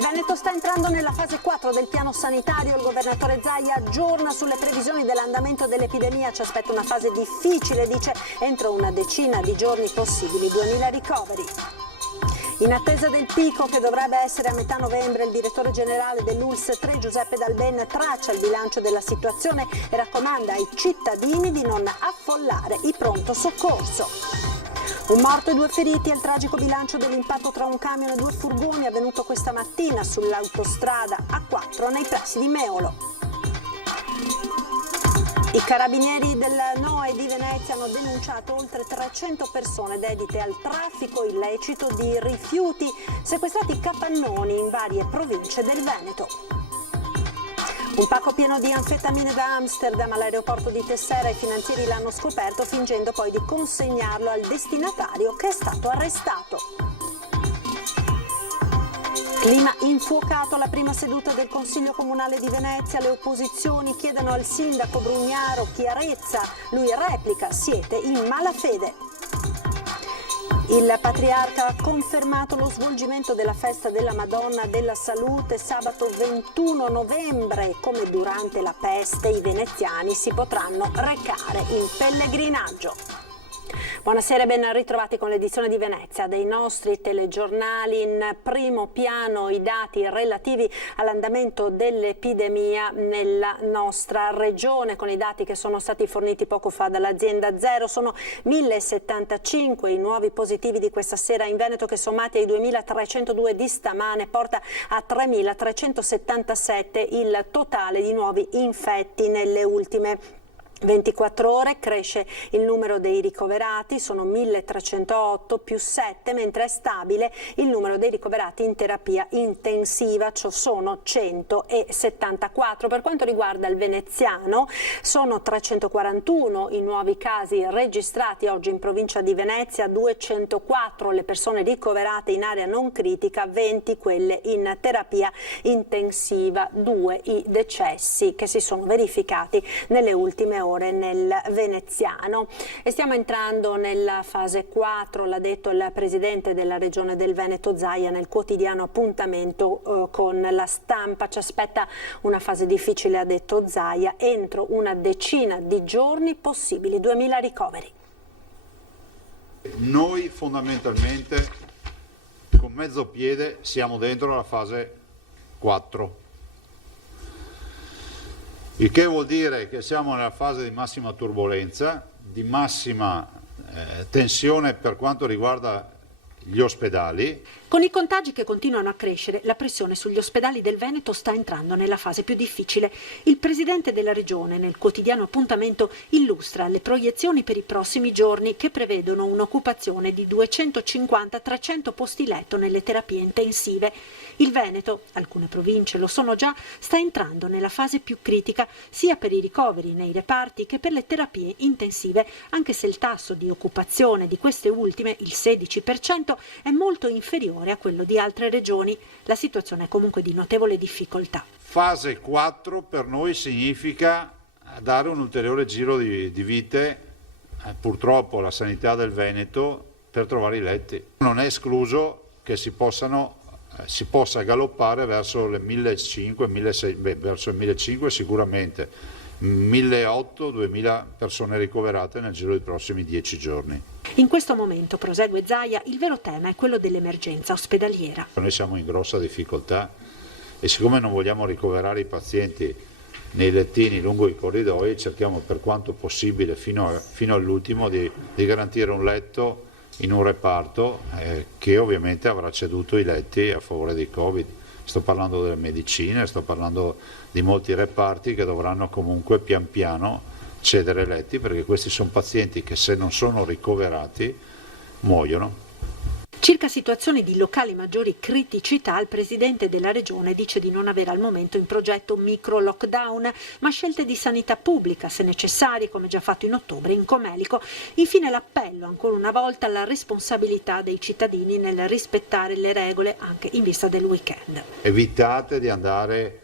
Il Veneto sta entrando nella fase 4 del piano sanitario. Il governatore Zaia aggiorna sulle previsioni dell'andamento dell'epidemia. Ci aspetta una fase difficile, dice, entro una decina di giorni possibili, 2000 ricoveri. In attesa del picco che dovrebbe essere a metà novembre, il direttore generale dell'ULSS 3 Giuseppe Dalben traccia il bilancio della situazione e raccomanda ai cittadini di non affollare i pronto soccorso. Un morto e 2 feriti è il tragico bilancio dell'impatto tra un camion e 2 furgoni avvenuto questa mattina sull'autostrada A4 nei pressi di Meolo. I carabinieri del NOE di Venezia hanno denunciato oltre 300 persone dedite al traffico illecito di rifiuti, sequestrati capannoni in varie province del Veneto. Un pacco pieno di anfetamine da Amsterdam all'aeroporto di Tessera, i finanzieri l'hanno scoperto fingendo poi di consegnarlo al destinatario che è stato arrestato. Clima infuocato alla prima seduta del Consiglio Comunale di Venezia. Le opposizioni chiedono al sindaco Brugnaro chiarezza. Lui replica: siete in malafede. Il patriarca ha confermato lo svolgimento della festa della Madonna della Salute sabato 21 novembre. Come durante la peste, i veneziani si potranno recare in pellegrinaggio. Buonasera e ben ritrovati con l'edizione di Venezia dei nostri telegiornali. In primo piano i dati relativi all'andamento dell'epidemia nella nostra regione, con i dati che sono stati forniti poco fa dall'azienda Zero. Sono 1075 i nuovi positivi di questa sera in Veneto, che sommati ai 2302 di stamane porta a 3377 il totale di nuovi infetti nelle ultime 24 ore. Cresce il numero dei ricoverati, sono 1308 più 7, mentre è stabile il numero dei ricoverati in terapia intensiva, cioè sono 174. Per quanto riguarda il veneziano, sono 341 i nuovi casi registrati oggi in provincia di Venezia, 204 le persone ricoverate in area non critica, 20 quelle in terapia intensiva, 2 i decessi che si sono verificati nelle ultime ore nel veneziano. E stiamo entrando nella fase 4, l'ha detto il presidente della regione del Veneto Zaia nel quotidiano appuntamento con la stampa. Ci aspetta una fase difficile, ha detto Zaia, entro una decina di giorni possibili, 2000 ricoveri. Noi fondamentalmente con mezzo piede siamo dentro la fase 4. Il che vuol dire che siamo nella fase di massima turbolenza, di massima tensione per quanto riguarda gli ospedali. Con i contagi che continuano a crescere, la pressione sugli ospedali del Veneto sta entrando nella fase più difficile. Il presidente della regione nel quotidiano appuntamento illustra le proiezioni per i prossimi giorni che prevedono un'occupazione di 250-300 posti letto nelle terapie intensive. Il Veneto, alcune province lo sono già, sta entrando nella fase più critica sia per i ricoveri nei reparti che per le terapie intensive, anche se il tasso di occupazione di queste ultime, il 16%, è molto inferiore a quello di altre regioni. La situazione è comunque di notevole difficoltà. Fase 4 per noi significa dare un ulteriore giro di vite, purtroppo, alla sanità del Veneto per trovare i letti. Non è escluso che si possa galoppare verso le 1.500, verso il 1.500 sicuramente. 1.800-2.000 persone ricoverate nel giro dei prossimi 10 giorni. In questo momento, prosegue Zaia, il vero tema è quello dell'emergenza ospedaliera. Noi siamo in grossa difficoltà e siccome non vogliamo ricoverare i pazienti nei lettini lungo i corridoi, cerchiamo per quanto possibile fino all'ultimo di garantire un letto in un reparto che ovviamente avrà ceduto i letti a favore di Covid. Sto parlando delle medicine, sto parlando di molti reparti che dovranno comunque pian piano cedere letti, perché questi sono pazienti che se non sono ricoverati muoiono. Circa situazioni di locali maggiori criticità, il presidente della regione dice di non avere al momento in progetto micro lockdown, ma scelte di sanità pubblica, se necessarie, come già fatto in ottobre in Comelico. Infine l'appello, ancora una volta, alla responsabilità dei cittadini nel rispettare le regole anche in vista del weekend. Evitate di andare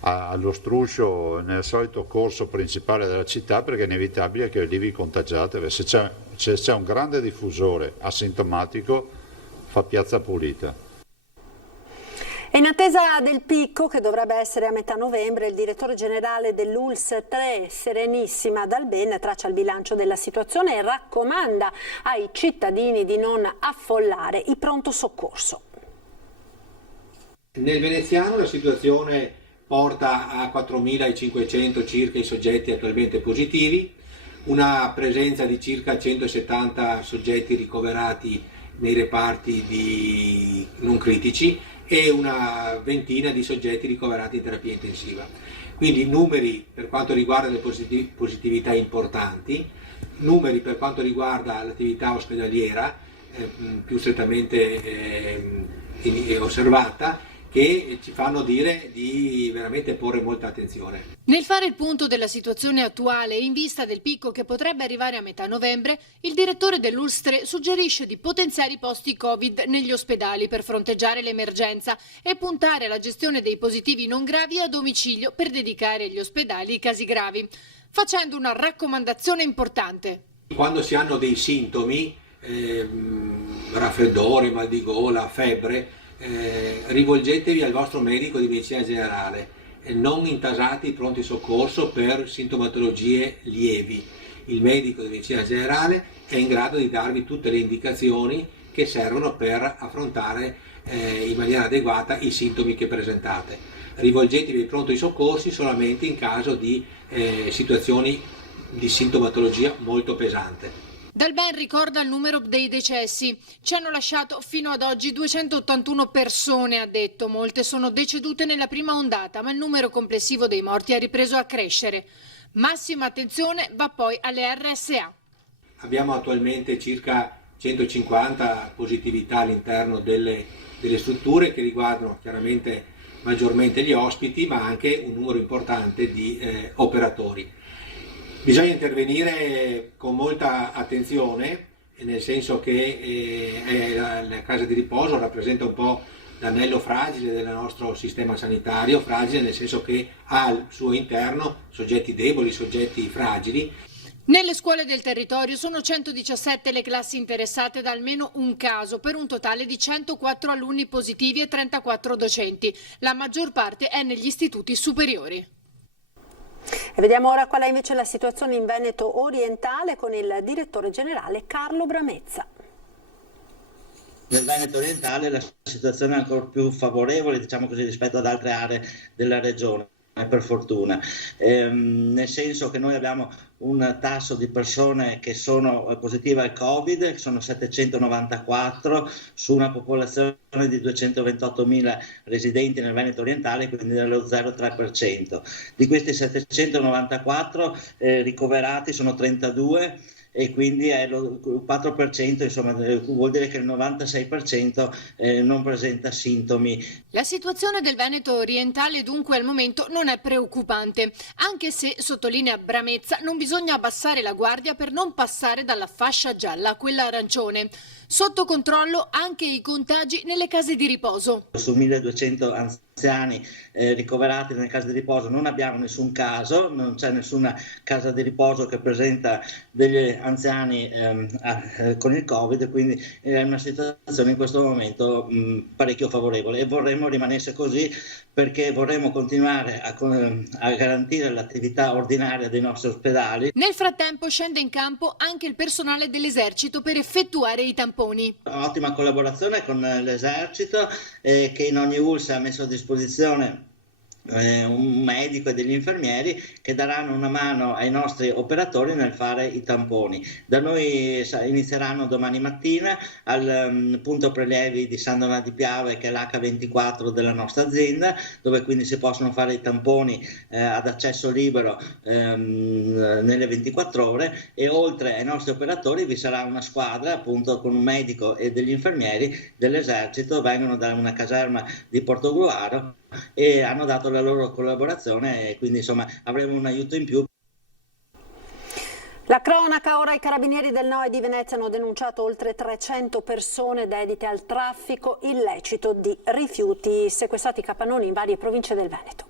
allo struscio nel solito corso principale della città, perché è inevitabile che lì vi contagiate. Se c'è un grande diffusore asintomatico, fa piazza pulita. E in attesa del picco, che dovrebbe essere a metà novembre, il direttore generale dell'ULSS 3, Serenissima Dalben, traccia il bilancio della situazione e raccomanda ai cittadini di non affollare i pronto soccorso. Nel veneziano la situazione porta a 4.500 circa i soggetti attualmente positivi, una presenza di circa 170 soggetti ricoverati nei reparti non critici e una ventina di soggetti ricoverati in terapia intensiva. Quindi numeri per quanto riguarda le positività importanti, numeri per quanto riguarda l'attività ospedaliera più strettamente osservata, che ci fanno dire di veramente porre molta attenzione. Nel fare il punto della situazione attuale in vista del picco che potrebbe arrivare a metà novembre, il direttore dell'ULSS 3 suggerisce di potenziare i posti Covid negli ospedali per fronteggiare l'emergenza e puntare alla gestione dei positivi non gravi a domicilio per dedicare agli ospedali i casi gravi, facendo una raccomandazione importante. Quando si hanno dei sintomi, raffreddore, mal di gola, febbre, rivolgetevi al vostro medico di medicina generale, non intasate i pronti soccorso per sintomatologie lievi. Il medico di medicina generale è in grado di darvi tutte le indicazioni che servono per affrontare in maniera adeguata i sintomi che presentate. Rivolgetevi ai pronti soccorsi solamente in caso di situazioni di sintomatologia molto pesante. Dalben ricorda il numero dei decessi. Ci hanno lasciato fino ad oggi 281 persone, ha detto. Molte sono decedute nella prima ondata, ma il numero complessivo dei morti ha ripreso a crescere. Massima attenzione va poi alle RSA. Abbiamo attualmente circa 150 positività all'interno delle strutture che riguardano chiaramente maggiormente gli ospiti, ma anche un numero importante di operatori. Bisogna intervenire con molta attenzione, nel senso che la casa di riposo rappresenta un po' l'anello fragile del nostro sistema sanitario, fragile nel senso che ha al suo interno soggetti deboli, soggetti fragili. Nelle scuole del territorio sono 117 le classi interessate da almeno un caso, per un totale di 104 alunni positivi e 34 docenti. La maggior parte è negli istituti superiori. E vediamo ora qual è invece la situazione in Veneto orientale con il direttore generale Carlo Bramezza. Nel Veneto orientale la situazione è ancora più favorevole, diciamo così, rispetto ad altre aree della regione, per fortuna, nel senso che noi abbiamo un tasso di persone che sono positive al Covid, che sono 794 su una popolazione di 228.000 residenti nel Veneto orientale, quindi dello 0,3%. Di questi 794 ricoverati sono 32 e quindi è lo 4%, insomma vuol dire che il 96% non presenta sintomi. La situazione del Veneto orientale dunque al momento non è preoccupante, anche se, sottolinea Bramezza, non bisogna abbassare la guardia per non passare dalla fascia gialla a quella arancione. Sotto controllo anche i contagi nelle case di riposo. Su 1.200 anziani ricoverati nelle case di riposo non abbiamo nessun caso, non c'è nessuna casa di riposo che presenta degli anziani con il Covid, quindi è una situazione in questo momento parecchio favorevole e vorremmo rimanesse così, perché vorremmo continuare a garantire l'attività ordinaria dei nostri ospedali. Nel frattempo scende in campo anche il personale dell'esercito per effettuare i tamponi. Ottima collaborazione con l'esercito che in ogni ULSS ha messo a disposizione un medico e degli infermieri che daranno una mano ai nostri operatori nel fare i tamponi. Da noi inizieranno domani mattina al punto prelievi di San Donato di Piave, che è l'H24 della nostra azienda, dove quindi si possono fare i tamponi ad accesso libero nelle 24 ore, e oltre ai nostri operatori vi sarà una squadra appunto con un medico e degli infermieri dell'esercito, vengono da una caserma di Portogruaro e hanno dato la loro collaborazione e quindi insomma avremo un aiuto in più. La cronaca, ora i carabinieri del NOE di Venezia hanno denunciato oltre 300 persone dedite al traffico illecito di rifiuti, sequestrati capannoni in varie province del Veneto.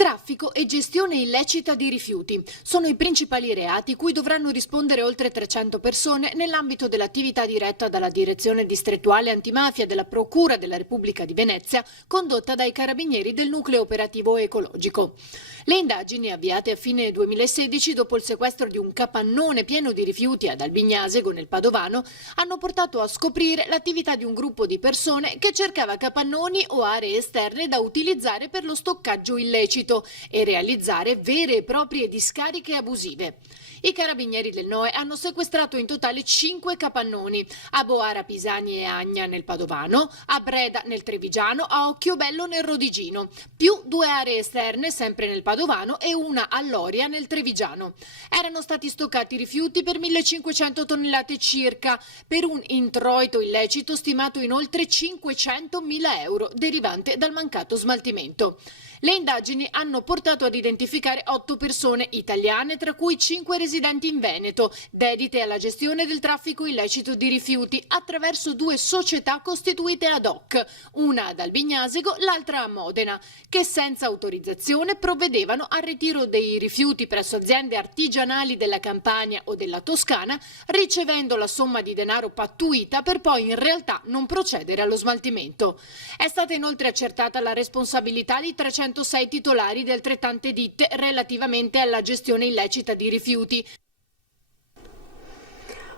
Traffico e gestione illecita di rifiuti sono i principali reati cui dovranno rispondere oltre 300 persone nell'ambito dell'attività diretta dalla Direzione Distrettuale Antimafia della Procura della Repubblica di Venezia, condotta dai Carabinieri del Nucleo Operativo Ecologico. Le indagini, avviate a fine 2016 dopo il sequestro di un capannone pieno di rifiuti ad Albignasego nel Padovano, hanno portato a scoprire l'attività di un gruppo di persone che cercava capannoni o aree esterne da utilizzare per lo stoccaggio illecito e realizzare vere e proprie discariche abusive. I Carabinieri del NOE hanno sequestrato in totale 5 capannoni, a Boara Pisani e Agna nel Padovano, a Breda nel Trevigiano, a Occhiobello nel Rodigino, più 2 aree esterne sempre nel Padovano e una a Loria nel Trevigiano. Erano stati stoccati rifiuti per 1.500 tonnellate circa, per un introito illecito stimato in oltre 500.000 euro derivante dal mancato smaltimento. Le indagini hanno portato ad identificare 8 persone italiane, tra cui 5 residenti in Veneto, dedite alla gestione del traffico illecito di rifiuti attraverso 2 società costituite ad hoc, una ad Albignasego, l'altra a Modena, che senza autorizzazione provvedevano al ritiro dei rifiuti presso aziende artigianali della Campania o della Toscana, ricevendo la somma di denaro pattuita per poi in realtà non procedere allo smaltimento. È stata inoltre accertata la responsabilità di 306 titolari di altrettante ditte relativamente alla gestione illecita di rifiuti.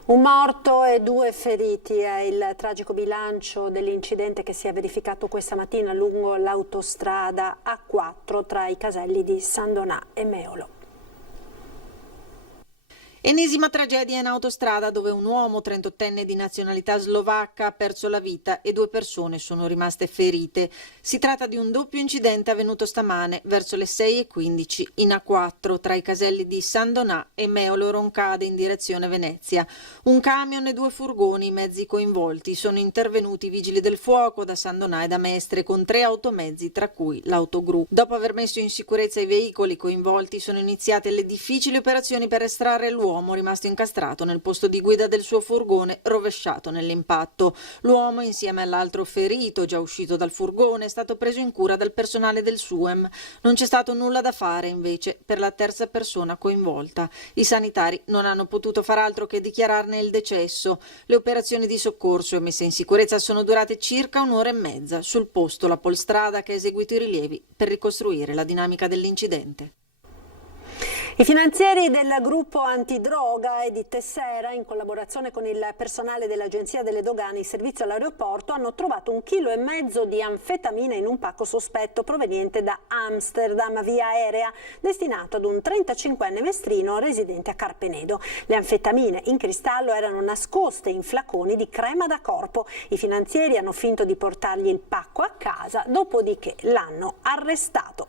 Un morto e 2 feriti è il tragico bilancio dell'incidente che si è verificato questa mattina lungo l'autostrada A4 tra i caselli di San Donà e Meolo. Ennesima tragedia in autostrada dove un uomo 38enne di nazionalità slovacca ha perso la vita e 2 persone sono rimaste ferite. Si tratta di un doppio incidente avvenuto stamane verso le 6:15 in A4 tra i caselli di San Donà e Meolo Roncade in direzione Venezia. Un camion e 2 furgoni, i mezzi coinvolti. Sono intervenuti i vigili del fuoco da San Donà e da Mestre con 3 automezzi, tra cui l'autogru. Dopo aver messo in sicurezza i veicoli coinvolti sono iniziate le difficili operazioni per estrarre l'uomo rimasto incastrato nel posto di guida del suo furgone, rovesciato nell'impatto. L'uomo, insieme all'altro ferito già uscito dal furgone, è stato preso in cura dal personale del SUEM. Non c'è stato nulla da fare, invece, per la terza persona coinvolta. I sanitari non hanno potuto far altro che dichiararne il decesso. Le operazioni di soccorso e messa in sicurezza sono durate circa 1 ora e mezza. Sul posto la Polstrada che ha eseguito i rilievi per ricostruire la dinamica dell'incidente. I finanzieri del gruppo antidroga e di Tessera, in collaborazione con il personale dell'Agenzia delle Dogane in servizio all'aeroporto, hanno trovato 1,5 kg di anfetamina in un pacco sospetto proveniente da Amsterdam via aerea, destinato ad un 35enne mestrino residente a Carpenedo. Le anfetamine in cristallo erano nascoste in flaconi di crema da corpo. I finanzieri hanno finto di portargli il pacco a casa, dopodiché l'hanno arrestato.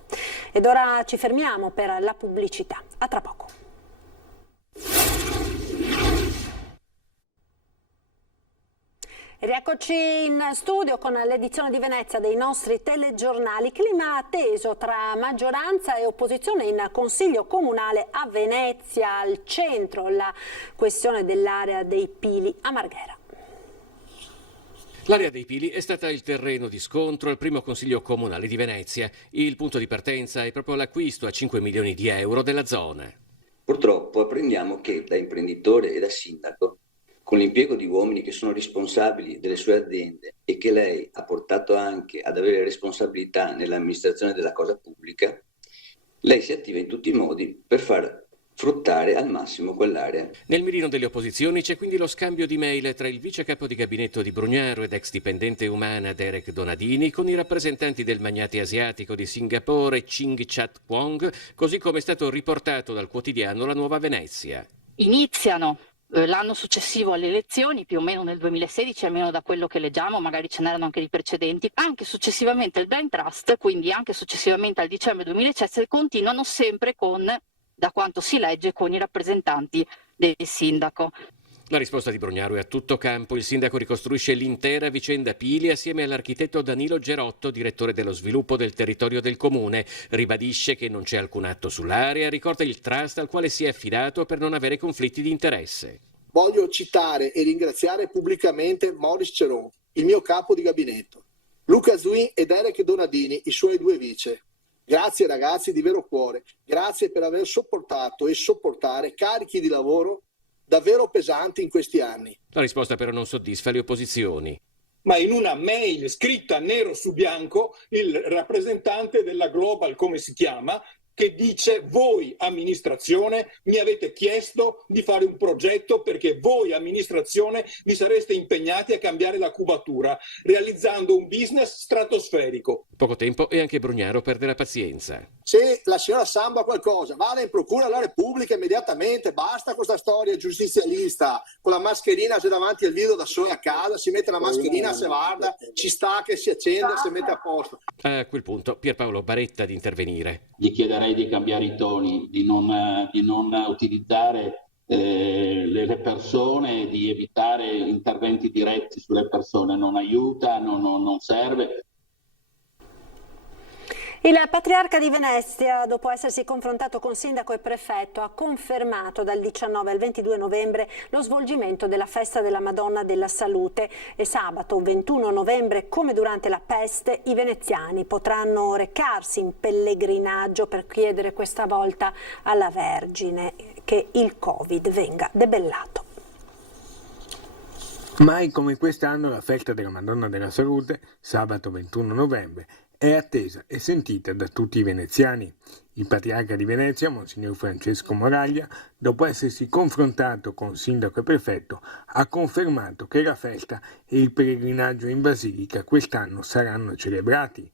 Ed ora ci fermiamo per la pubblicità. A tra poco. Rieccoci in studio con l'edizione di Venezia dei nostri telegiornali. Clima teso tra maggioranza e opposizione in Consiglio Comunale a Venezia, al centro la questione dell'area dei Pili a Marghera. L'area dei Pili è stata il terreno di scontro al primo Consiglio Comunale di Venezia. Il punto di partenza è proprio l'acquisto a 5 milioni di euro della zona. Purtroppo apprendiamo che da imprenditore e da sindaco, con l'impiego di uomini che sono responsabili delle sue aziende e che lei ha portato anche ad avere responsabilità nell'amministrazione della cosa pubblica, lei si attiva in tutti i modi per far fruttare al massimo quell'area. Nel mirino delle opposizioni c'è quindi lo scambio di mail tra il vice capo di gabinetto di Brugnaro ed ex dipendente umana Derek Donadini con i rappresentanti del magnate asiatico di Singapore Ching Chat Kwong, così come è stato riportato dal quotidiano La Nuova Venezia. Iniziano l'anno successivo alle elezioni, più o meno nel 2016, almeno da quello che leggiamo, magari ce n'erano anche di precedenti, anche successivamente al Blind Trust, quindi anche successivamente al dicembre 2017, continuano sempre con, da quanto si legge, con i rappresentanti del sindaco. La risposta di Brugnaro è a tutto campo. Il sindaco ricostruisce l'intera vicenda Pili assieme all'architetto Danilo Gerotto, direttore dello sviluppo del territorio del comune. Ribadisce che non c'è alcun atto sull'area, ricorda il trust al quale si è affidato per non avere conflitti di interesse. Voglio citare e ringraziare pubblicamente Maurice Ceron, il mio capo di gabinetto, Luca Zuin e Derek Donadini, i suoi 2 vice. Grazie ragazzi di vero cuore, grazie per aver sopportato e sopportare carichi di lavoro davvero pesanti in questi anni. La risposta però non soddisfa le opposizioni. Ma in una mail scritta nero su bianco il rappresentante della Global, come si chiama, che dice: voi amministrazione mi avete chiesto di fare un progetto perché voi amministrazione vi sareste impegnati a cambiare la cubatura realizzando un business stratosferico. Poco tempo e anche Brugnaro perde la pazienza. Se la signora Samba qualcosa, vada in procura della Repubblica immediatamente, basta con questa storia giustizialista, con la mascherina se davanti al video da sola a casa, si mette la mascherina, se guarda, ci sta che si accende, si mette a posto. A quel punto Pierpaolo Baretta di intervenire. Gli chiederei di cambiare i toni, di non utilizzare le persone, di evitare interventi diretti sulle persone, non aiuta, non serve. Il patriarca di Venezia, dopo essersi confrontato con sindaco e prefetto, ha confermato dal 19 al 22 novembre lo svolgimento della festa della Madonna della Salute e sabato 21 novembre, come durante la peste, i veneziani potranno recarsi in pellegrinaggio per chiedere questa volta alla Vergine che il Covid venga debellato. Mai come quest'anno la festa della Madonna della Salute, sabato 21 novembre, è attesa e sentita da tutti i veneziani. Il patriarca di Venezia, Monsignor Francesco Moraglia, dopo essersi confrontato con sindaco e prefetto, ha confermato che la festa e il pellegrinaggio in Basilica quest'anno saranno celebrati.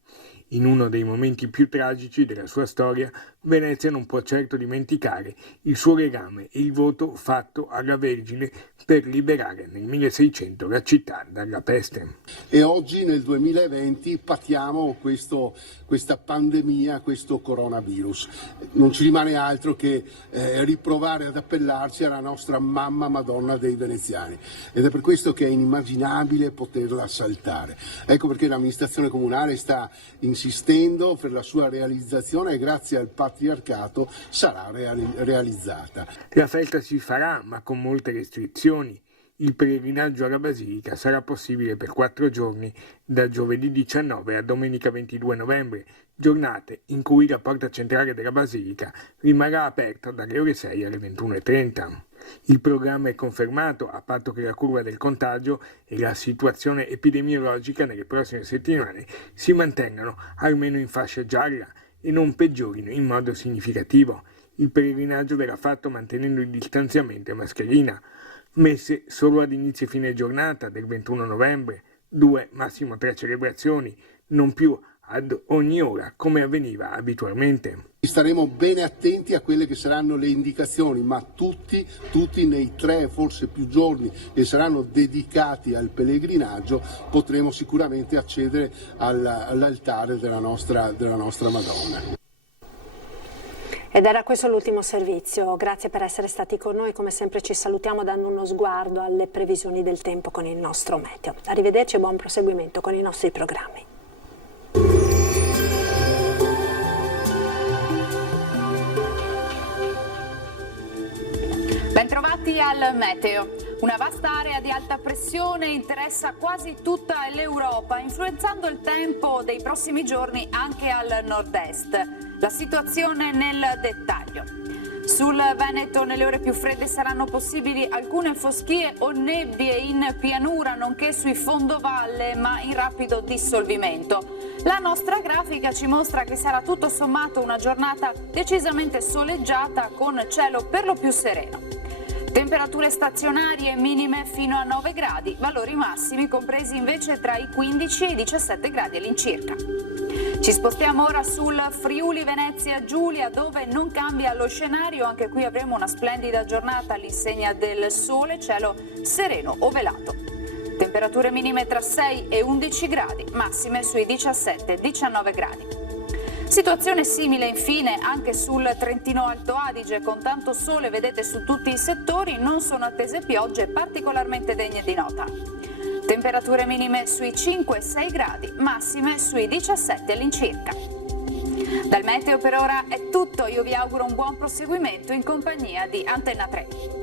In uno dei momenti più tragici della sua storia, Venezia non può certo dimenticare il suo legame e il voto fatto alla Vergine per liberare nel 1600 la città dalla peste. E oggi nel 2020 patiamo questa pandemia, questo coronavirus. Non ci rimane altro che riprovare ad appellarci alla nostra mamma Madonna dei veneziani ed è per questo che è inimmaginabile poterla saltare. Ecco perché l'amministrazione comunale sta insistendo per la sua realizzazione e grazie al patriarcato sarà realizzata. La festa si farà, ma con molte restrizioni. Il pellegrinaggio alla Basilica sarà possibile per 4 giorni, da giovedì 19 a domenica 22 novembre, giornate in cui la porta centrale della Basilica rimarrà aperta dalle ore 6 alle 21:30. Il programma è confermato a patto che la curva del contagio e la situazione epidemiologica nelle prossime settimane si mantengano almeno in fascia gialla e non peggiorino in modo significativo. Il pellegrinaggio verrà fatto mantenendo il distanziamento e mascherina, messe solo ad inizio e fine giornata del 21 novembre, 2, massimo 3 celebrazioni, non più ad ogni ora come avveniva abitualmente. Staremo bene attenti a quelle che saranno le indicazioni, ma tutti nei 3, forse più giorni che saranno dedicati al pellegrinaggio potremo sicuramente accedere all'altare della nostra Madonna. Ed era questo l'ultimo servizio, grazie per essere stati con noi, come sempre ci salutiamo dando uno sguardo alle previsioni del tempo con il nostro meteo. Arrivederci e buon proseguimento con i nostri programmi. Bentrovati al meteo. Una vasta area di alta pressione interessa quasi tutta l'Europa, influenzando il tempo dei prossimi giorni anche al nord-est. La situazione nel dettaglio. Sul Veneto nelle ore più fredde saranno possibili alcune foschie o nebbie in pianura, nonché sui fondovalle, ma in rapido dissolvimento. La nostra grafica ci mostra che sarà tutto sommato una giornata decisamente soleggiata con cielo per lo più sereno. Temperature stazionarie minime fino a 9 gradi, valori massimi compresi invece tra i 15 e i 17 gradi all'incirca. Ci spostiamo ora sul Friuli Venezia Giulia, dove non cambia lo scenario, anche qui avremo una splendida giornata all'insegna del sole, cielo sereno o velato. Temperature minime tra 6 e 11 gradi, massime sui 17-19 gradi. Situazione simile infine anche sul Trentino Alto Adige, con tanto sole vedete su tutti i settori, non sono attese piogge particolarmente degne di nota. Temperature minime sui 5-6 gradi, massime sui 17 all'incirca. Dal meteo per ora è tutto, io vi auguro un buon proseguimento in compagnia di Antenna 3.